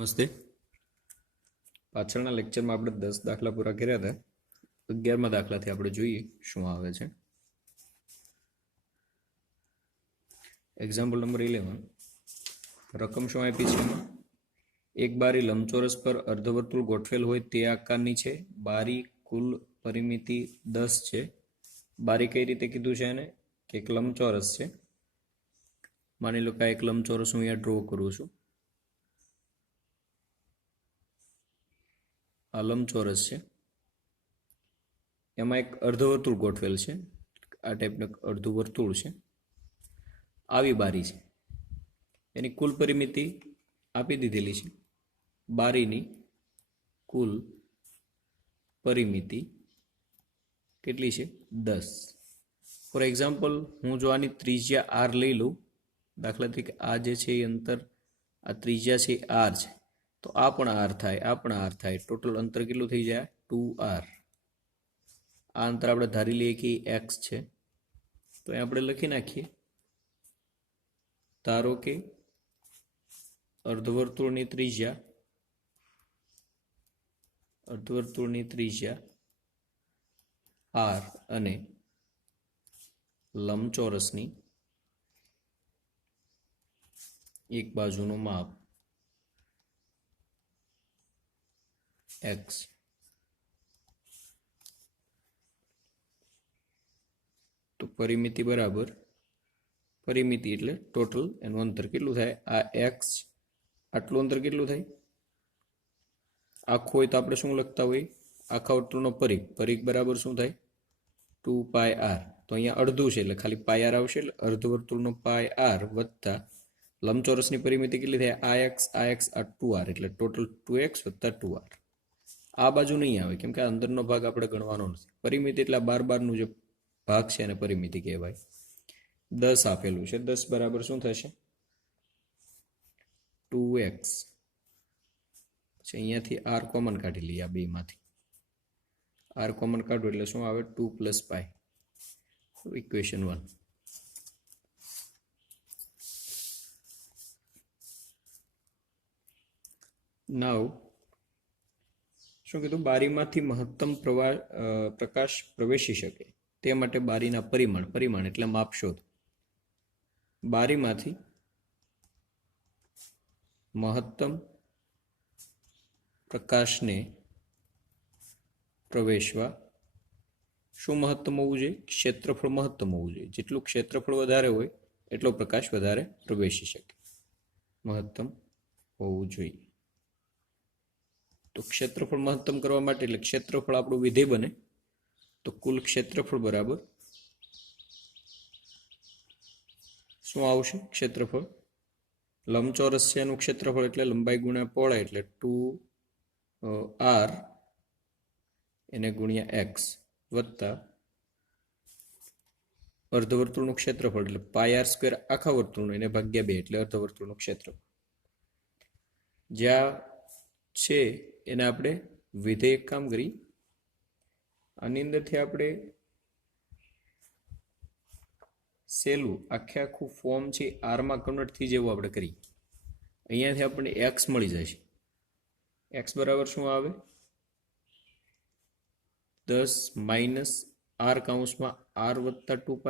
નમસ્તે. પાછળના લેક્ચરમાં આપણે 10 દાખલા પૂરા કર્યા હતા. 11મા દાખલાથી આપણે જોઈએ શું આવે છે. Example number 11. રકમ શું આપી છે? એક બારી લંબચોરસ પર અર્ધવર્તુળ ગોઠવેલ હોય તે આકારની છે. બારી કુલ પરિમિતિ 10 છે. બારી કઈ રીતે કીધું છે એને કે એક લંબચોરસ છે. માની લો કે એક લંબચોરસ હું અહીંયા ડ્રો કરું છું. આ લંબચોરસ છે, એમાં એક અર્ધવર્તુળ ગોઠવેલ છે. આ ટાઈપનું અર્ધું વર્તુળ છે. આવી બારી છે, એની કુલ પરિમિતિ આપી દીધેલી છે. બારીની કુલ પરિમિતિ કેટલી છે? 10. ફોર એક્ઝામ્પલ, હું જો આની ત્રિજ્યા આર લઈ લઉં, દાખલા તરીકે આ જે છે એ અંતર, આ ત્રિજ્યા છે આર છે, તો આ પણ આર થાય, આ પણ આર થાય. ટોટલ અંતર કેટલું થઈ જાય? 2r. આ અંતર આપણે ધારી લઈએ કે x છે, તો એ આપણે લખી નાખીએ. ધારો કે અર્ધવર્તુળની ત્રિજ્યા r અને લંબચોરસની એક બાજુનું માપ x. તો પરિમિતિ બરાબર પરિમિતિ એટલે ટોટલ એનું અંતર કેટલું થાય? આ x, આટલું અંતર કેટલું થાય? આખું હોય તો આપણે શું લખતા હોય? આખા વર્તુળનો પરિઘ. પરિઘ બરાબર શું થાય? 2πr. તો અહીંયા અડધું છે એટલે ખાલી πr આવશે, એટલે અર્ધવર્તુળનો πr વત્તા લંબચોરસની પરિમિતિ કેટલી થાય? આ x, આ 2r, એટલે ટોટલ 2x વત્તા 2r. આ બાજુ નહીં આવે કેમ કે આ અંદરનો ભાગ આપણે ગણવાનો નથી. પરિમિતિ એટલે 12 જે ભાગ છે એને પરિમિતિ કહેવાય. 10 આપેલું છે. 10 બરાબર શું થશે? 2x. પછી અહીંયાથી r કોમન કાઢી લઈએ. આ બેમાંથી r કોમન કાઢો એટલે શું આવે? 2 + π. ઇક્વેશન 1. નાવ શું કીધું? બારીમાંથી મહત્તમ પ્રકાશ પ્રવેશી શકે તે માટે બારીના પરિમાણ એટલે માપ શોધ. બારીમાંથી મહત્તમ પ્રકાશને પ્રવેશવા શું મહત્તમ હોવું જોઈએ? ક્ષેત્રફળ મહત્તમ હોવું જોઈએ. જેટલું ક્ષેત્રફળ વધારે હોય એટલો પ્રકાશ વધારે પ્રવેશી શકે. મહત્તમ હોવું જોઈએ. તો ક્ષેત્રફળ મહત્તમ કરવા માટે એટલે ક્ષેત્રફળ આપણું વિધેય બને, તો કુલ ક્ષેત્રફળ બરાબર શું આવશે? ક્ષેત્રફળ લંબચોરસ છે એનું ક્ષેત્રફળ એટલે લંબાઈ ગુણ્યા પહોળાઈ એટલે 2r એને ગુણ્યા x વત્તા અર્ધવર્તુળનું ક્ષેત્રફળ એટલે πr² આખા વર્તુળનું એને ભાગ્યા 2 એટલે અર્ધવર્તુળનું ક્ષેત્રફળ. જ્યાં છે એને આપણે વિધેય કામ કરી. આની અંદરથી આપણે સેલું આખું ફોર્મ છે આરમાં કન્વર્ટ થઈ જેવું આપણે કરીએ. અહીંયાથી આપણને x મળી જશે. x બરાબર શું આવે? 10 - r કૌંસમાં r વત્તા 2π,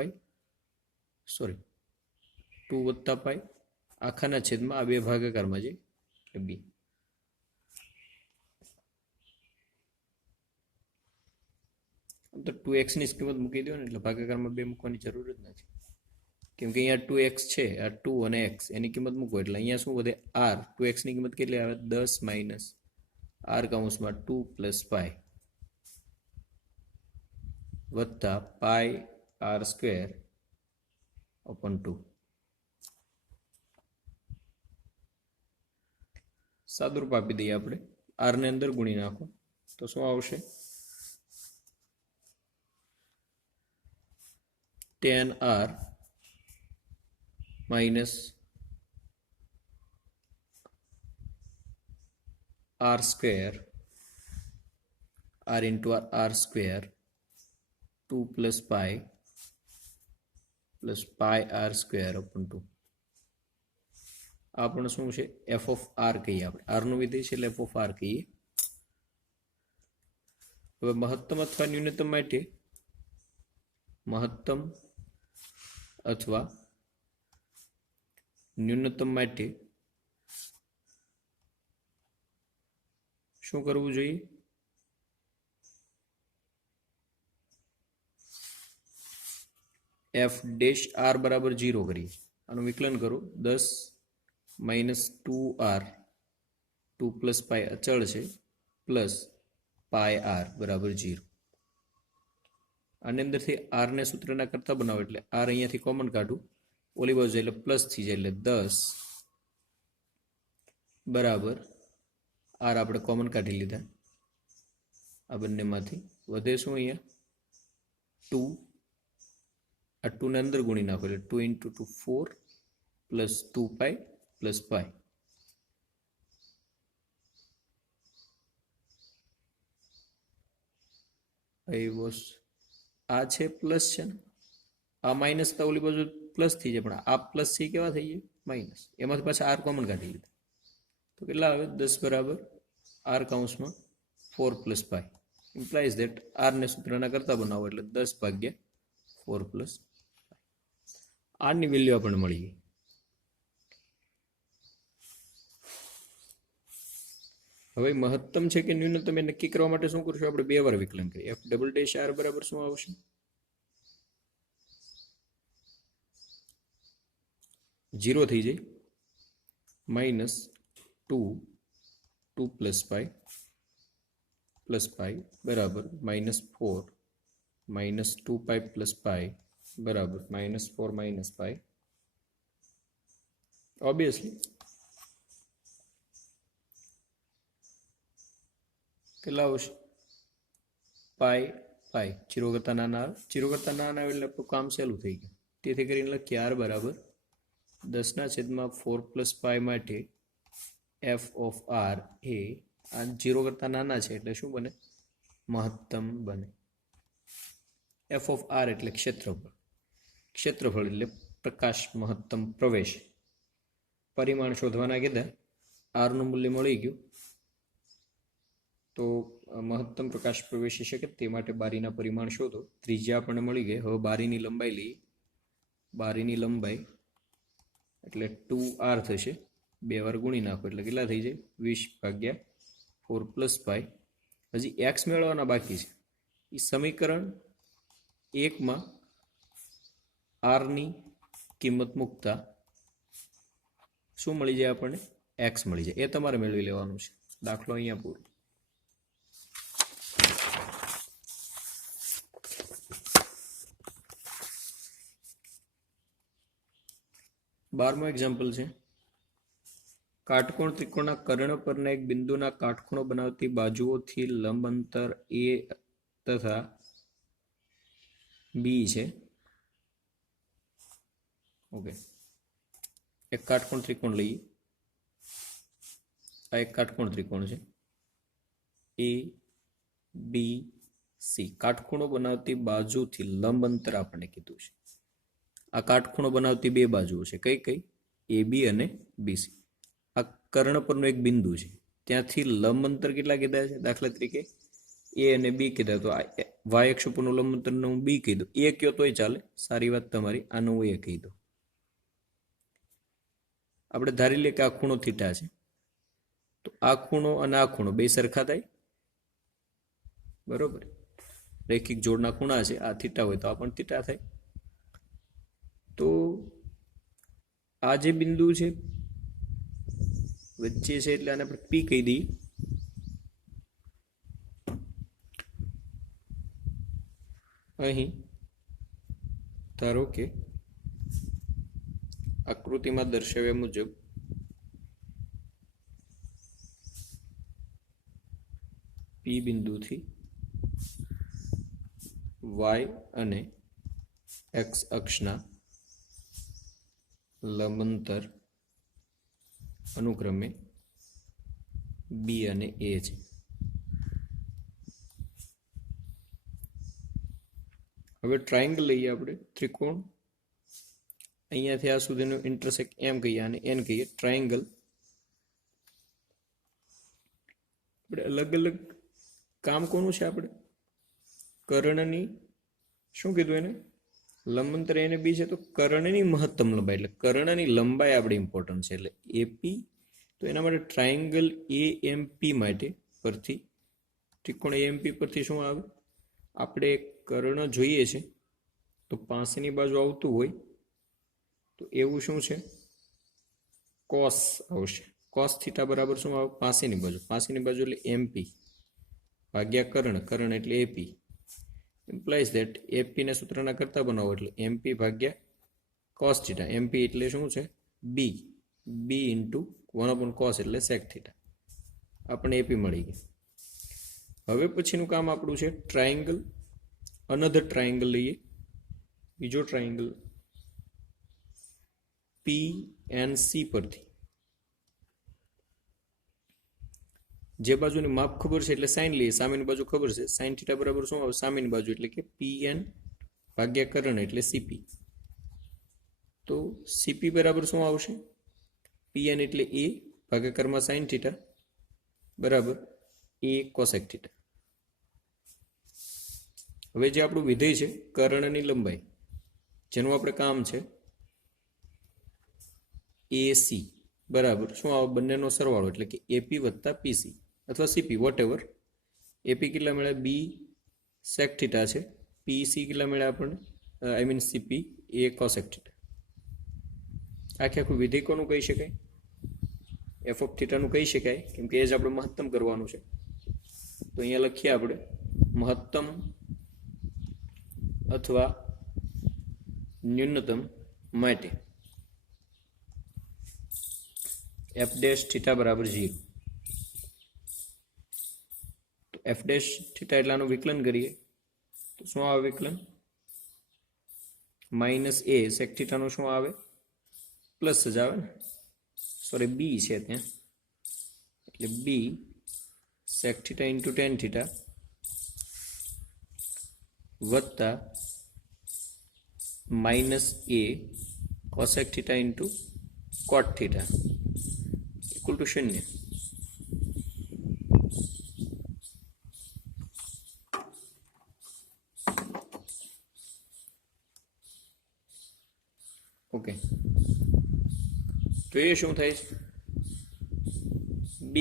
સોરી 2 વત્તા π આખાના છેદમાં આ બે ભાગાકારમાં છે એટલે b. તો 2x ની કિંમત મૂકી દો ને એટલે ભાગાકારમાં 2 મૂકવાની જરૂર જ નથી, કેમ કે અહીંયા 2x છે, આ 2 અને x એની કિંમત મૂકો એટલે અહીંયા શું વધે? r. 2x ની કિંમત કેટલી આવે? 10 - r કૌંસમાં 2 + π વત્તા πr²/2. સાદુરૂપ આપી દઈએ આપણે. r ને અંદર ગુણી નાખો તો શું આવશે? 10r - r², r into r², 2 + π + πr²/2. આ પણ શું છે? એફ ઓફ આર કહીએ આપણે. આરનું વિધેય છે એટલે એફ ઓફ આર કહીએ. હવે મહત્તમ અથવા ન્યૂનતમ માટે શું કરવું જોઈએ? એફ ડેશ આર બરાબર 0 કરીએ. આનું વિકલન કરો. 10 - 2r 2 + પાઈ અચળ છે પ્લસ પાઈ આર બરાબર 0. આની અંદરથી આર ને સૂત્રના કરતા બનાવો એટલે આર અહીંયાથી કોમન કાઢું, ઓલી બાજુ એટલે પ્લસ થઈ જાય એટલે 10 બરાબર આર આપણે કોમન કાઢી લીધા. આ બંનેમાંથી વધે શું? અહીંયા 2. આ 2 ને અંદર ગુણી નાખો એટલે 2 × 2 4 પ્લસ 2 પાઈ પ્લસ પાઈ. આ છે પ્લસ છે ને, આ માઇનસ તો ઓલી બાજુ પ્લસ થઈ જાય, પણ આ પ્લસ છે કેવા થઈ જાય? માઇનસ. એમાંથી પાછા આર કોમન કાઢી લીધા તો કેટલા આવે? 10 બરાબર આર કૌંસમાં 4 plus pi. Implies that are ને સૂત્રના કરતા બનાવો એટલે 10 ભાગ્યા 4 પ્લસ આરની વેલ્યુ આપણને મળી ગઈ. હવે મહત્તમ છે કે ન્યૂનતમ એ નક્કી કરવા માટે શું કરશું? આપણે 2 વાર વિકલન કરીએ. એફ ડબલ ડેશ આર બરાબર શું આવશે? 0 થઈ જાય -2 + પાઈ પ્લસ પાઈ બરાબર -4 -2 પાઈ પ્લસ પાઈ બરાબર -4 - પાઈ. ઓબ્વિયસલી કેટલા આવશે? પાઈ પાઈ 0 કરતા નાના આવે. 0 કરતા નાના આવે એટલે આપણું કામ સહેલું થઈ ગયું. તેથી કરીને લખીએ આર બરાબર 10/4 પ્લસ પાઈ માટે એફ ઓફ આર એ આ 0 કરતા નાના છે એટલે શું બને? મહત્તમ બને. એફ ઓફ આર એટલે ક્ષેત્રફળ. ક્ષેત્રફળ એટલે પ્રકાશ મહત્તમ પ્રવેશ. પરિમાણ શોધવાના કીધા. આરનું મૂલ્ય મળી ગયું તો મહત્તમ પ્રકાશ પ્રવેશી શકે તે માટે બારીના પરિમાણ શોધો. ત્રિજ્યા આપણને મળી ગઈ. હવે બારીની લંબાઈ લઈએ. બારીની લંબાઈ એટલે 2r થશે. 2 વાર ગુણી નાખો એટલે કેટલા થઈ જાય? 20/4 પ્લસ પાઈ. હજી એક્સ મેળવવાના બાકી છે. એ સમીકરણ 1માં આરની કિંમત મૂકતા શું મળી જાય આપણને? એક્સ મળી જાય. એ તમારે મેળવી લેવાનું છે. દાખલો અહીંયા પૂરો. બારમો એક્ઝામ્પલ છે. કાટકોણ ત્રિકોણના કર્ણ પરના એક બિંદુના કાટખૂણો બનાવતી બાજુઓથી લંબ અંતર એ તથા બી છે. ઓકે, એક કાટકોણ ત્રિકોણ લઈએ. આ એક કાટકોણ ત્રિકોણ છે એ બી સી. કાટખૂણો બનાવતી બાજુથી લંબ અંતર આપણને કીધું છે. આ કાટખૂણો બનાવતી બે બાજુઓ છે. કઈ કઈ? એ બી અને બીસી. આ કર્ણ પરનો એક બિંદુ છે, ત્યાંથી લંબ અંતર કેટલા કીધા છે? દાખલા તરીકે એ અને બી કીધા તો વાય અક્ષ પરનું લંબ અંતરને હું બી કહી દઉં. એ કયો તોય ચાલે, સારી વાત તમારી. આનું હું એ કહી દઉં. આપણે ધારી લઈએ કે આ ખૂણો થીટા છે, તો આ ખૂણો અને આ ખૂણો બે સરખા થાય, બરોબર? રૈખિક જોડના ખૂણા છે. આ થીટા હોય તો આ પણ થીટા થાય. તો આ જે બિંદુ છે વચ્ચે છે એટલે આને આપણે પી કહી દઈએ. અહીં ધારો કે આકૃતિમાં દર્શાવ્યા મુજબ પી બિંદુથી વાય અને એક્સ અક્ષના લંબાંતર અનુક્રમે બી અને એ છે. હવે ટ્રાયંગલ લઈએ આપણે. ત્રિકોણ અહીંયાથી આ સુધીનું ઇન્ટરસેક્ટ એમ કહીએ અને એન કહીએ ટ્રાયંગલ. આપણે અલગ અલગ કામ કોનું છે? આપણે કર્ણની શું કીધું એને? લંબાંતર એને બી છે, તો કર્ણની મહત્તમ લંબાઈ એટલે કર્ણની લંબાઈ આપણે ઇમ્પોર્ટન્ટ છે. એટલે એપી, તો એના માટે ટ્રાયંગલ એએમપી માટે પરથી ત્રિકોણ એએમપી પરથી શું આવે? આપણે કર્ણ જોઈએ છે તો પાસેની બાજુ આવતું હોય તો એવું શું છે? કોસ આવશે. કોસ થીટા બરાબર શું આવે? પાસેની બાજુ. પાસેની બાજુ એટલે એમપી ભાગ્યા કર્ણ. કર્ણ એટલે એપી. ઇમ્પ્લાઇઝ ધેટ એપી ને સૂત્રના કરતા બનાવો એટલે એમપી ભાગ્યા કોસ થીટા. એમપી એટલે શું છે? બી. બી ઇન્ટુ 1 કોસ એટલે સેક થીટા. આપણને એપી મળી ગઈ. હવે પછીનું કામ આપણું છે ટ્રાયંગલ. અનધર ટ્રાયંગલ લઈએ, બીજો ટ્રાયંગલ PNC પરથી. જે બાજુની માપ ખબર છે એટલે સાઈન લઈએ. સામેની બાજુ ખબર છે, સાઈન થીટા બરાબર શું આવે? સામેની બાજુ એટલે કે PN ભાગ્યા કર્ણ એટલે CP. તો CP બરાબર શું આવશે? PN એટલે A ભાગ્યા કર્ણમાં સાઈન થીટા બરાબર A કોસેક થીટા. હવે જે આપણું વિધેય છે કર્ણની લંબાઈ, જેનું આપણે કામ છે AC બરાબર શું આવે? બંનેનો સરવાળો એટલે કે AP વત્તા PC અથવા CP વોટ. AP કેટલા મળ્યા? B સેક થીટા છે. PC કેટલા મળ્યા આપણને? I mean CP A cosec theta. આખું વિધેય કોનું કહી શકાય? F ઓફ થીટાનું કહી શકાય, કેમ કે એ જ આપણે મહત્તમ કરવાનું છે. તો અહીંયા લખીએ આપણે મહત્તમ અથવા ન્યૂનતમ માટે f ડેશ થીટા બરાબર 0. તો f ડેશ થીટા એટલાનું વિકલન કરીએ તો શું આવે વિકલન? માઇનસ a સેક થીટાનું શું આવે? પ્લસ જ આવે ને, સોરી b છે ત્યાં, એટલે b sec theta into tan theta વત્તા minus a cosec theta into cot theta equal to 0. Okay, તો એ શું થાય છે? b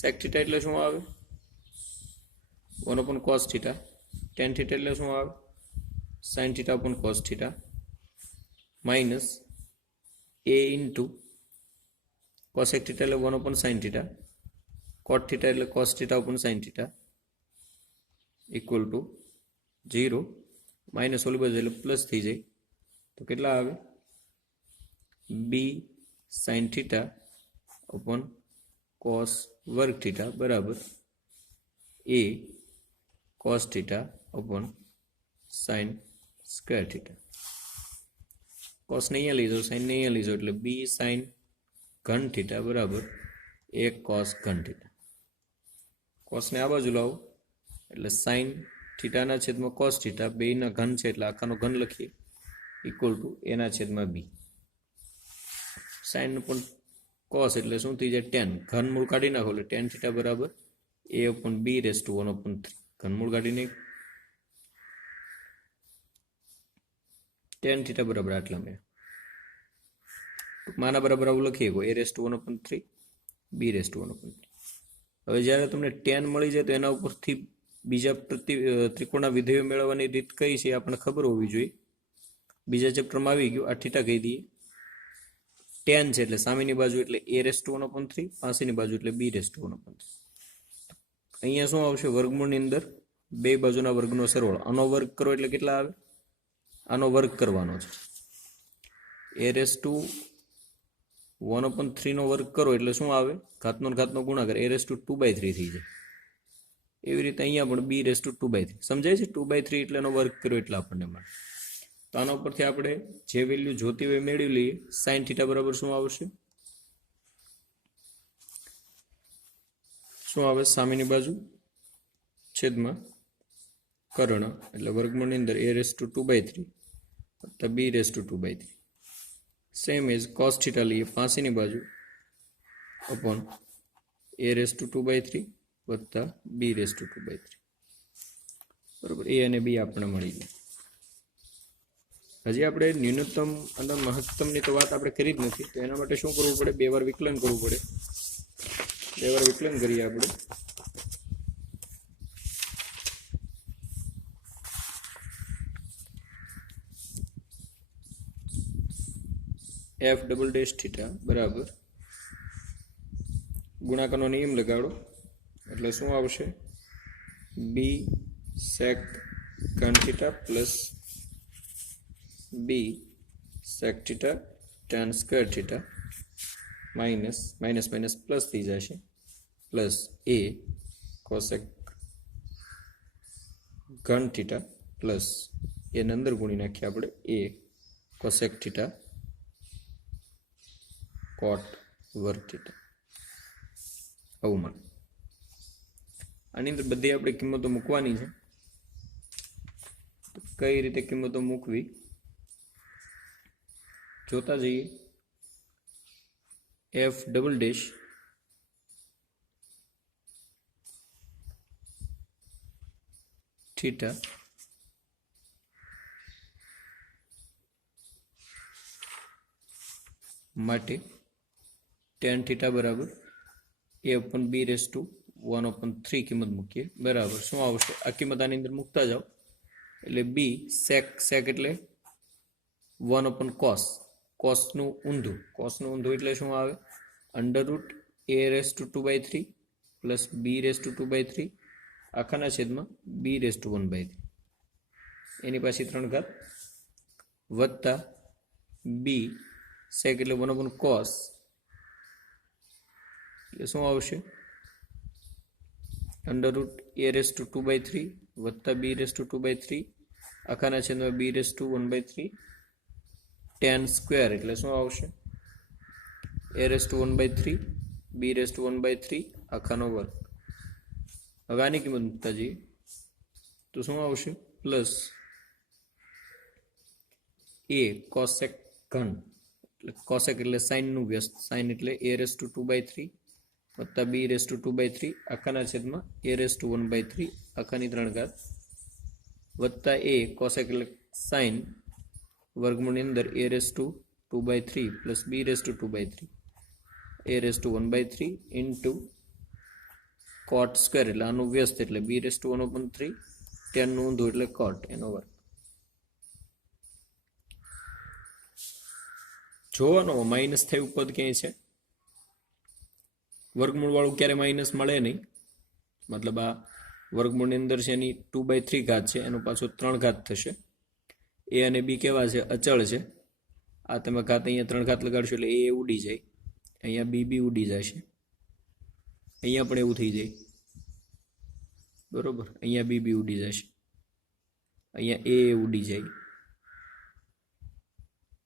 સેક થીટા એટલે શું આવે? 1 કોસ થીટા. ટેન થીટા એટલે શું આવે? Sign theta upon cos theta minus a into cosec theta એટલે 1 સાઇન થીટા, કોટ થીટા એટલે cos theta upon sine theta equal to 0. Minus ઓલી બાજુ એટલે પ્લસ થઈ જાય તો કેટલા આવે? b sine theta upon cos વર્ગ થીટા બરાબર a cos theta upon sine square theta. કોસને અહીંયા લીધો, સાઇનને અહીંયા લીધો એટલે b સાઇન ઘન થીટા બરાબર a કોસ ઘન થીટા. કોસને આ બાજુ લાવો એટલે સાઇન થીટાના છેદમાં કોસ થીટા, બેના ઘન છે એટલે આખાનો ઘન લખીએ ઇક્વલ ટુ એના છેદમાં b. સાઇન પણ કોસ એટલે શું થઈ જાય? ટેન. ઘનમૂળ કાઢી નાખો એટલે ટેન થીટા બરાબર a upon b raise to 1/3. ઘનમૂળ કાઢીને ટેન થીટા બરાબર આટલા મેં માના બરાબર આવું લખીએ a raise to 1/3 b raise to 1/3. હવે જ્યારે તમને ટેન મળી જાય તો એના ઉપરથી બીજા ત્રિકોણના વિધેયો મેળવવાની રીત કઈ છે આપણને ખબર હોવી જોઈએ. બીજા ચેપ્ટરમાં આવી ગયું. આ થીટા કહી દઈએ. ટેન છે એટલે સામેની બાજુ એટલે a રેસ ટુ 1/3, પાસેની બાજુ એટલે b રેસ ટુ 1/3. અહીંયા શું આવશે? વર્ગમૂળની અંદર બે બાજુના વર્ગનો સરવાળો. આનો વર્ગ કરો એટલે કેટલા આવે? આનો વર્ગ કરવાનો છે. a રેસ ટુ 1/3 નો વર્ગ કરો એટલે શું આવે? ઘાતનો ઘાતનો ગુણાકાર a રેસ ટુ 2/3 થઈ જાય. એવી રીતે અહીંયા પણ b રેસ ટુ 2/3. સમજાય છે? 2/3 એટલે એનો વર્ગ કર્યો એટલે આપણને મળે. તો આના ઉપરથી આપણે જે વેલ્યુ જોતી હોય મેળવી લઈએ. સાઇન થીટા બરાબર શું આવશે? શું આવે? સામેની બાજુ છેદમાં કર્ણ એટલે વર્ગમૂળની અંદર a રેસ ટુ 2/3 વત્તા b raise to 2/3 same as cos theta લઈએ પાસેની બાજુ અપોન એ રેસ ટુ 2/3 વત્તા બી રેસ ટુ 2/3 બરાબર. એ અને બી આપણે મળી ગયા. હજી આપણે ન્યૂનતમ અને મહત્તમની તો વાત આપણે કરી જ નથી, તો એના માટે શું કરવું પડે? 2 વાર વિકલન કરવું પડે. 2 વાર વિકલન કરીએ આપણે. એફ ડબલ ડેશ થીટા બરાબર ગુણાકારનો નિયમ લગાડો એટલે શું આવશે? બી સેક ગન theta plus B sec theta tan square theta minus minus minus plus થઈ જશે પ્લસ એ કોસેક ઘન થીટા પ્લસ એની અંદર ગુણી નાખીએ આપણે એ કોસેક થીટા કોટ વર્ગ થીટા. આવું મળે. આની અંદર બધી આપણે કિંમતો મૂકવાની છે. કઈ રીતે કિંમતો મૂકવી જોતા જઈએ. એફ ડબલ ડેશ થીટા માટે tan થીટા બરાબર a upon b raise to 1/3 કિંમત મૂકીએ બરાબર શું આવશે? આ કિંમત આની અંદર મૂકતા જાઓ એટલે b sec એટલે 1/cos cosનું ઊંધું એટલે શું આવે? √a raise to 2/3 plus b raise to 2/3 આખાના છેદમાં b રેસ ટુ 1/3 એની પાછી 3 ઘાત વત્તા b sec એટલે 1/cos એટલે શું આવશે? √a રેસ ટુ 2/3 વત્તા b રેસ ટુ 2/3 આખાના છેદમાં b raise to 1/3 tan square એટલે શું આવશે? a raise to 1/3 b raise to 1/3 આખાનો વર્ગ. હવે આની કિંમત મૂકતા જઈએ તો શું આવશે? પ્લસ a કોસેક ઘન એટલે કોસેક એટલે સાઇનનું વ્યસ્ત સાઇન એટલે a રેસ ટુ 2/3 વત્તા b રેસ ટુ 2/3 આખાના છેદમાં a રેસ ટુ 1/3 આખાની 3 ઘાત વત્તા a કોસેક એટલે સાઇન વર્ગમૂળની અંદર a raise to 2/3 plus b raise to 2/3 a raise to 1/3 into cot square એટલે આનું વ્યસ્ત એટલે b રેસ ટુ 1/3 tan નું ઊંધું એટલે કોટ એનો વર્ગ. જોવાનો માઇનસ થયું પદ ક્યાંય છે? વર્ગમૂળ વાળું ક્યારે માઇનસ મળે નહીં. મતલબ આ વર્ગમૂળની અંદર છે એની 2/3 ઘાત છે એનું પાછું 3 ઘાત થશે. એ અને બી કેવા છે? અચળ છે. આ તમે ઘાત અહીંયા 3 ઘાત લગાડશો એટલે એ ઉડી જાય, અહીંયા બી ઉડી જશે, અહીંયા પણ એવું થઈ જાય બરોબર. અહીંયા બી ઉડી જશે, અહીંયા એ ઉડી જાય.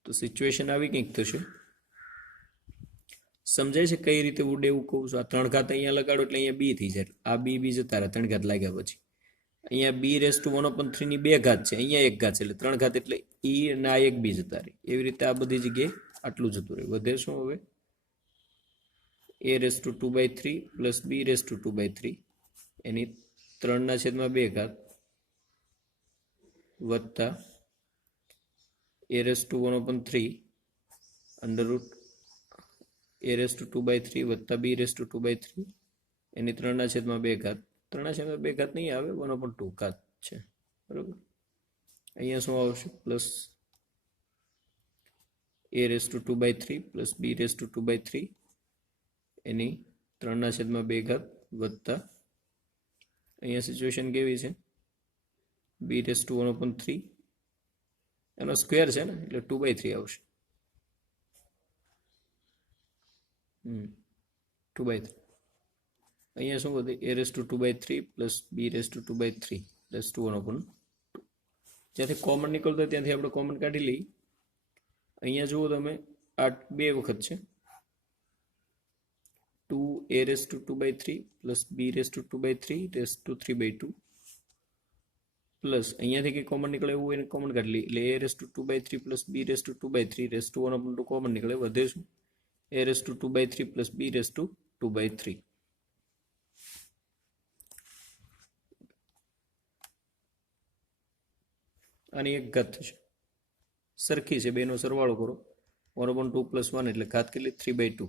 તો સિચ્યુએશન આવી કંઈક થશે. સમજાય છે કઈ રીતે ઉડે એવું કહું છું. આ 3 ઘાત અહીંયા લગાડો એટલે અહીંયા બી થઈ જાય. આ બી જતા રહે 3 ઘાત લાગ્યા પછી. અહીંયા બી રેસ ટુ 1/3 ની 2 ઘાત છે, અહીંયા 1 ઘાત છે એટલે 3 ઘાત એટલે ઈ અને આ 1 બી જતા રહે. એવી રીતે આ બધી જગ્યાએ આટલું જતું રહે. વધે શું હવે? a raise to 2/3 plus b raise to 2/3 એની 3/2 ઘાત વત્તા a raise to 1/3 under a raise to 2/3 વત્તા b રેસ ટુ 2/3 એની 3/2 ઘાત 3/2 ઘાત નહીં આવે 1/2 ઘાત છે બરોબર. અહીંયા શું આવશે? Plus a raise to 2/3 plus b raise to 2/3 એની 3/2 ઘાત વત્તા અહીંયા સિચ્યુએશન કેવી છે? b રેસ ટુ 1/3 એનો સ્ક્વેર છે ને એટલે 2/3 આવશે. 2/3 અહીંયા શું વધે? a raise to 2/3 plus b raise to 2/3 plus 1/2. જ્યાંથી કોમન નીકળતો હોય ત્યાંથી આપણે કોમન કાઢી લઈએ. અહીંયા જુઓ તમે આ 2 વખત છે 2a race to 2/3 plus b raise to 2/3 raise to 3/2 plus અહીંયાથી કંઈ કોમન નીકળે એવું એને કોમન કાઢી લઈએ એટલે a raise to 2/3 plus b raise to 2/3 raise to 1/2 common નીકળે વધે શું a raise to 2/3 plus b raise to 2/3 આની એક ઘાત થશે સરખી છે બેનો સરવાળો કરો 1/2 પ્લસ 1 એટલે ઘાત કેટલી 3/2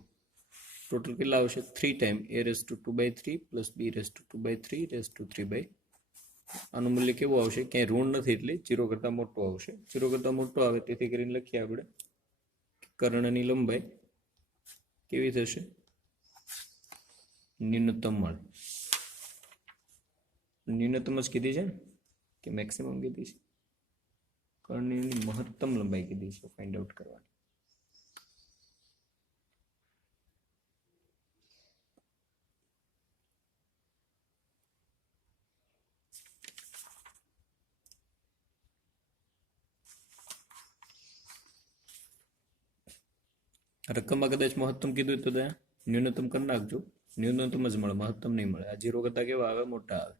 ટોટલ કેટલા આવશે 3 time a raise to 2/3 plus b raise to 2/3 raise to 3/2 આનું મૂલ્ય કેવું આવશે ક્યાંય ઋણ નથી એટલે 0 કરતાં મોટો આવશે 0 કરતાં મોટો આવે તેથી કરીને લખીએ આપણે કર્ણની લંબાઈ કેવી થશે ન્યૂનતમ મળે ન્યૂનતમ જ કીધી છે ને કે મેક્સિમમ કીધી છે કર્ણની મહત્તમ લંબાઈ કીધી છે ફાઇન્ડ આઉટ કરવાની રકમમાં કદાચ મહત્તમ કીધું તો ત્યાં ન્યૂનતમ કરી નાખજો ન્યૂનતમ જ મળે મહત્તમ નહીં મળે આ 0 કરતાં કેવા આવે મોટા આવે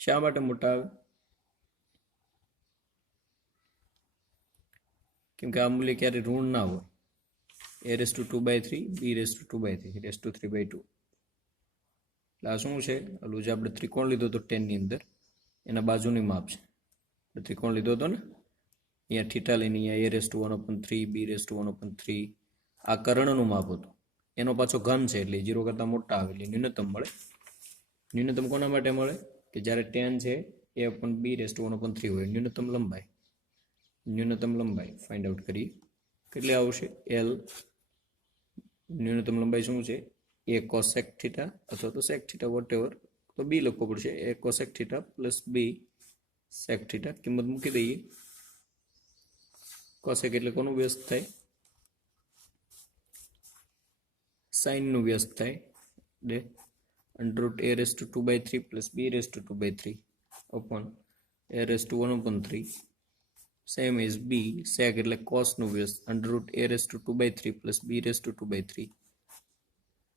શા માટે મોટા આવે કેમ કે આ મૂલ્ય ક્યારે ઋણ ના હોય a raise to 2/3 b raise to 2/3 raise to 3/2 એટલે આ શું છે ઓલું જે આપણે ત્રિકોણ લીધો હતો 10 ની અંદર એના બાજુની માપ છે ત્રિકોણ લીધો હતો ને અહીંયા થીટા લઈને અહીંયા a raise to 1/3 b raise to 1/3 આ કર્ણનું માપ હતું એનો પાછો ઘન છે એટલે 0 કરતાં મોટા આવે એટલે ન્યૂનતમ મળે ન્યૂનતમ કોના માટે મળે કે જ્યારે 10 છે a/b રેસ ટુ 1/3 હોય ન્યૂનતમ લંબાઈ ફાઇન્ડ આઉટ કરીએ કેટલી આવશે l ન્યૂનતમ લંબાઈ શું છે a કોસેક થીટા અથવા તો સેક થીટા વોટેવર તો b લખવો પડશે a cosec theta plus b sec theta કિંમત મૂકી દઈએ કોસેક એટલે કોનું વ્યસ્ત થાય સાઇનનું વ્યસ્ત થાય એટલે √ a raise to 2/3 plus b raise to 2/3 upon a raise to 1/3 same is b sec એટલે cosનું વ્યસ્ત √ a raise to 2/3 plus b raise to 2/3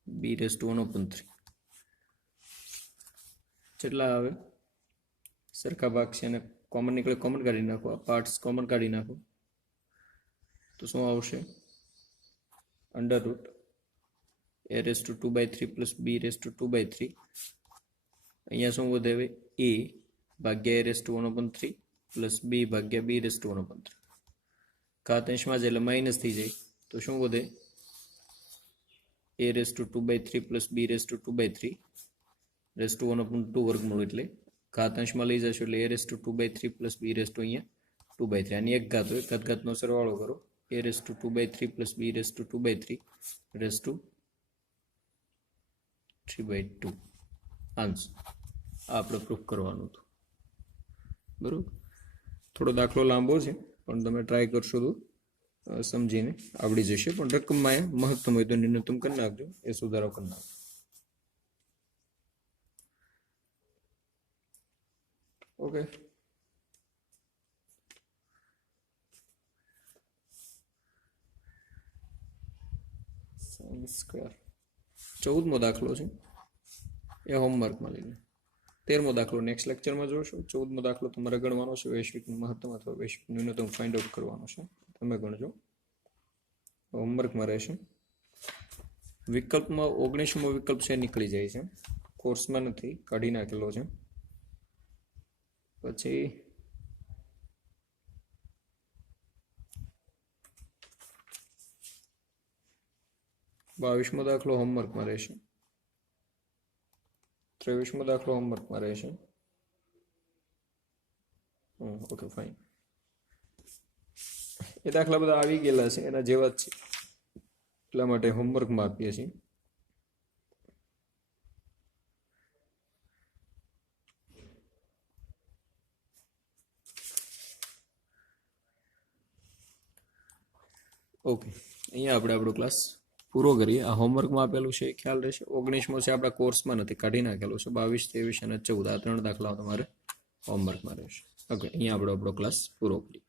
b raise to 1/3 કેટલા આવે સરખા ભાગ છે અને કોમન નીકળે કોમન કાઢી નાખો આ પાર્ટ્સ કોમન કાઢી નાખો તો શું આવશે √ a raise to 2/3 plus b raise to 2/3 અહીંયા શું વધે હવે a ભાગ્યા a raise to 1/3 plus b ભાગ્યા b રેસ ટુ 1/3 ઘાત અંશમાં જ એટલે માઇનસ થઈ જાય તો શું વધે a raise to 2/3 plus b raise to 2/3 raise to 1/2 વર્ગમૂળ એટલે ઘાત અંશમાં લઈ જશો એટલે a raise to 2/3 plus b raise two અહીંયા 2/3 આની એક ઘાત હોય ઘાતનો સરવાળો કરો a raise to 2/3 plus b raise to 2/3 raise to 3/2 answer આ આપણે પ્રૂફ કરવાનું હતું બરોબર થોડો દાખલો લાંબો છે પણ તમે ટ્રાય કરશો તો સમજીને આવડી જશે પણ રકમમાં મહત્તમ હોય તો ન્યૂનતમ કરી નાખજો એ સુધારો કરી નાખજો ઓકે sin સ્ક્વેર 14મો દાખલો છે એ હોમવર્કમાં લઈને 13મો દાખલો નેક્સ્ટ લેક્ચરમાં જોશો 14મો દાખલો તમારે ગણવાનો છે વૈશ્વિકનું મહત્તમ અથવા વૈશ્વિક ન્યૂનતમ ફાઇન્ડ આઉટ કરવાનો છે તમે ગણજો હોમવર્કમાં રહેશે વિકલ્પમાં 19મો વિકલ્પ છે નીકળી જાય છે કોર્સમાં નથી કાઢી નાખેલો છે પછી 22મો દાખલો હોમવર્કમાં રહેશે 23મો દાખલો હોમવર્કમાં રહેશે ઓકે ફાઇન એ દાખલા બધા આવી ગયેલા છે એના જેવા જ છે એટલા માટે હોમવર્કમાં આપીએ છીએ ઓકે અહીંયા આપણે આપણો ક્લાસ પૂરો કરીએ આ હોમવર્કમાં આપેલું છે ખ્યાલ રહેશે 19મો છે આપણા કોર્સમાં નથી કાઢી નાખેલો છે 22, 23 અને 14 આ 3 દાખલાઓ તમારે હોમવર્કમાં રહેશે ઓકે અહીંયા આપણો ક્લાસ પૂરો કરીએ